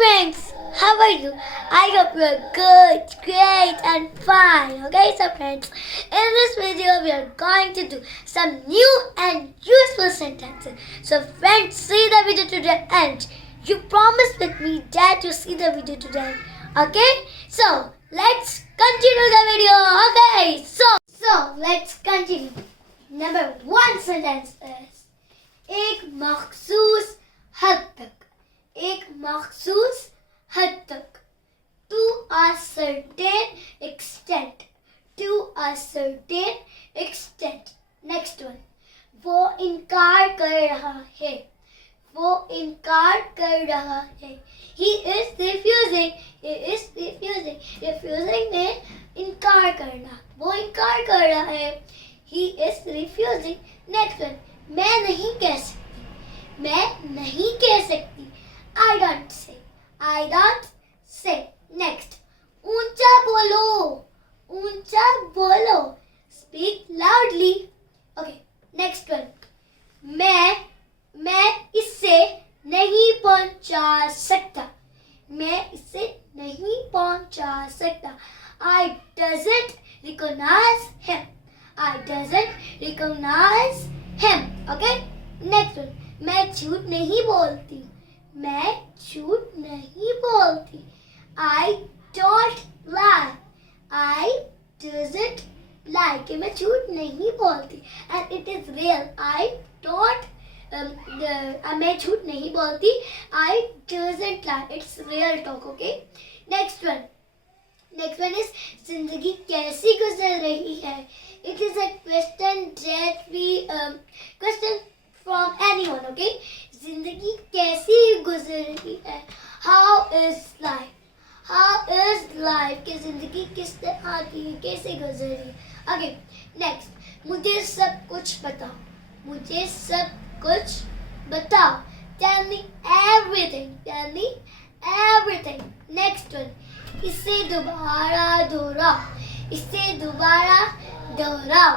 friends, how are you? I hope you are good, great and fine. Okay, so friends, in this video we are going to do some new and useful sentences. So friends, see the video to the end. You promise with me that you see the video to the end. Okay, so let's continue the video. Okay, so let's continue. Number one sentence is एक मखसूस हद तक. एक मखसूस हद तक. To a certain extent. To a certain extent. Next one. वो इनकार कर रहा है. वो इनकार कर रहा है. He is refusing. He is refusing. Refusing में इनकार करना. वो इनकार कर रहा है. He is refusing. Next one. मैं नहीं कह सकती. मैं नहीं कह सकती. I don't say. I don't say. Next. ऊंचा बोलो. ऊंचा बोलो. Speak loudly. Okay. Next one. मैं इससे नहीं पहुंचा सकता. मैं इससे नहीं पहुंचा सकता. I doesn't recognize him. I doesn't recognize him. Okay. Next one. मैं झूठ नहीं बोलती. मैं झूठ नहीं बोलती. I don't lie. I doesn't lie. कि मैं झूठ नहीं बोलती. And it is real. I don't मैं झूठ नहीं बोलती. I doesn't lie. It's real talk. Okay. Next one. Next one is जिंदगी कैसी गुजर रही है. It is a question that we question from anyone. Okay. जिंदगी कैसी गुजर रही है. How is life? How is life? कि जिंदगी किस तरह की है, कैसे गुजर रही है. Okay. Next. मुझे सब कुछ बताओ. मुझे सब कुछ बताओ. Tell me everything. Tell me everything. Next one. इसे दोबारा दोहराओ. इसे दोबारा दोहराओ.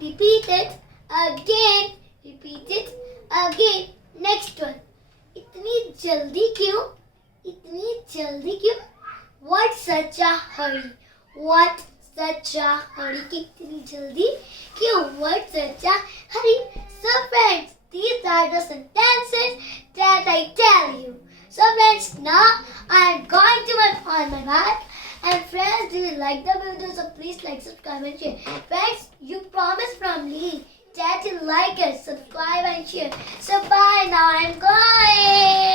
Repeat it again. Repeat it again. Next one. इतनी जल्दी क्यों? इतनी जल्दी क्यों? What such a hurry? What such a hurry? कि इतनी जल्दी क्यों? What such a hurry? So friends, these are the sentences that I tell you. So friends, now I am going to on my mark. And friends, do you like the video? So please like, subscribe and share. Friends, you promise from me that you like it, subscribe and share. So bye now, I'm going.